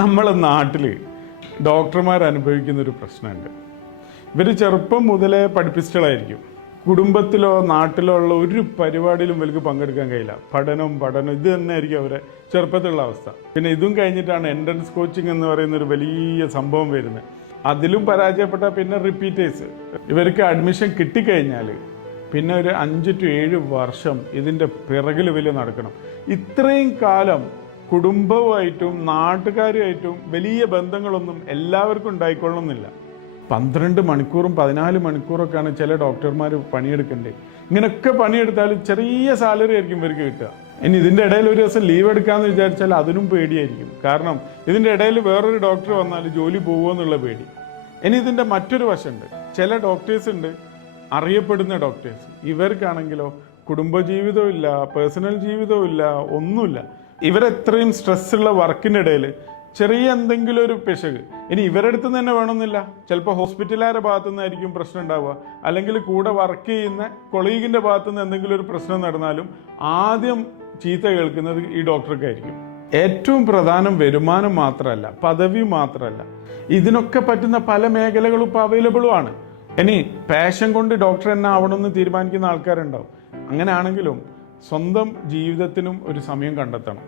നമ്മളെ നാട്ടിൽ ഡോക്ടർമാർ അനുഭവിക്കുന്ന ഒരു പ്രശ്നമുണ്ട്. ഇവർ ചെറുപ്പം മുതലേ പഠിപ്പിസ്റ്റുകളായിരിക്കും. കുടുംബത്തിലോ നാട്ടിലോ ഉള്ള ഒരു പരിപാടിയിലും ഇവർക്ക് പങ്കെടുക്കാൻ കഴിയില്ല. പഠനം ഇത് തന്നെയായിരിക്കും അവരെ ചെറുപ്പത്തിലുള്ള അവസ്ഥ. പിന്നെ ഇതും കഴിഞ്ഞിട്ടാണ് എൻട്രൻസ് കോച്ചിങ് എന്ന് പറയുന്ന ഒരു വലിയ സംഭവം വരുന്നത്. അതിലും പരാജയപ്പെട്ടാൽ പിന്നെ റിപ്പീറ്റേഴ്സ്. ഇവർക്ക് അഡ്മിഷൻ കിട്ടിക്കഴിഞ്ഞാൽ പിന്നെ ഒരു 5 to 7 വർഷം ഇതിൻ്റെ പിറകിൽ വലിയ നടക്കണം. ഇത്രയും കാലം കുടുംബവുമായിട്ടും നാട്ടുകാരുമായിട്ടും വലിയ ബന്ധങ്ങളൊന്നും എല്ലാവർക്കും ഉണ്ടായിക്കൊള്ളണമെന്നില്ല. 12 മണിക്കൂറും 14 മണിക്കൂറൊക്കെയാണ് ചില ഡോക്ടർമാർ പണിയെടുക്കേണ്ടത്. ഇങ്ങനെയൊക്കെ പണിയെടുത്താലും ചെറിയ സാലറി ആയിരിക്കും ഇവർക്ക് കിട്ടുക. ഇനി ഇതിൻ്റെ ഇടയിൽ ഒരു ദിവസം ലീവ് എടുക്കാമെന്ന് വിചാരിച്ചാൽ അതിനും പേടിയായിരിക്കും. കാരണം ഇതിൻ്റെ ഇടയിൽ വേറൊരു ഡോക്ടർ വന്നാൽ ജോലി പോകുമോ എന്നുള്ള പേടി. ഇനി ഇതിൻ്റെ മറ്റൊരു വശമുണ്ട്. ചില ഡോക്ടേഴ്സ് ഉണ്ട്, അറിയപ്പെടുന്ന ഡോക്ടേഴ്സ്. ഇവർക്കാണെങ്കിലോ കുടുംബജീവിതവും ഇല്ല, പേഴ്സണൽ ജീവിതവും ഇല്ല, ഒന്നുമില്ല. ഇവരെത്രയും സ്ട്രെസ്സുള്ള വർക്കിൻ്റെ ഇടയിൽ ചെറിയ എന്തെങ്കിലും ഒരു പിശക്, ഇനി ഇവരുടെ അടുത്ത് തന്നെ വേണമെന്നില്ല, ചിലപ്പോൾ ഹോസ്പിറ്റലുകാരുടെ ഭാഗത്തു നിന്നായിരിക്കും പ്രശ്നം ഉണ്ടാവുക, അല്ലെങ്കിൽ കൂടെ വർക്ക് ചെയ്യുന്ന കൊളീഗിൻ്റെ ഭാഗത്തു നിന്ന് എന്തെങ്കിലും ഒരു പ്രശ്നം നടന്നാലും ആദ്യം ചീത്ത കേൾക്കുന്നത് ഈ ഡോക്ടർക്കായിരിക്കും. ഏറ്റവും പ്രധാനം വരുമാനം മാത്രമല്ല, പദവി മാത്രമല്ല, ഇതിനൊക്കെ പറ്റുന്ന പല മേഖലകളും ഇപ്പോൾ അവൈലബിളും ആണ്. ഇനി പാഷൻ കൊണ്ട് ഡോക്ടർ തന്നെ ആവണമെന്ന് തീരുമാനിക്കുന്ന ആൾക്കാരുണ്ടാവും. അങ്ങനെയാണെങ്കിലും സ്വന്തം ജീവിതത്തിനും ഒരു സമയം കണ്ടെത്തണം.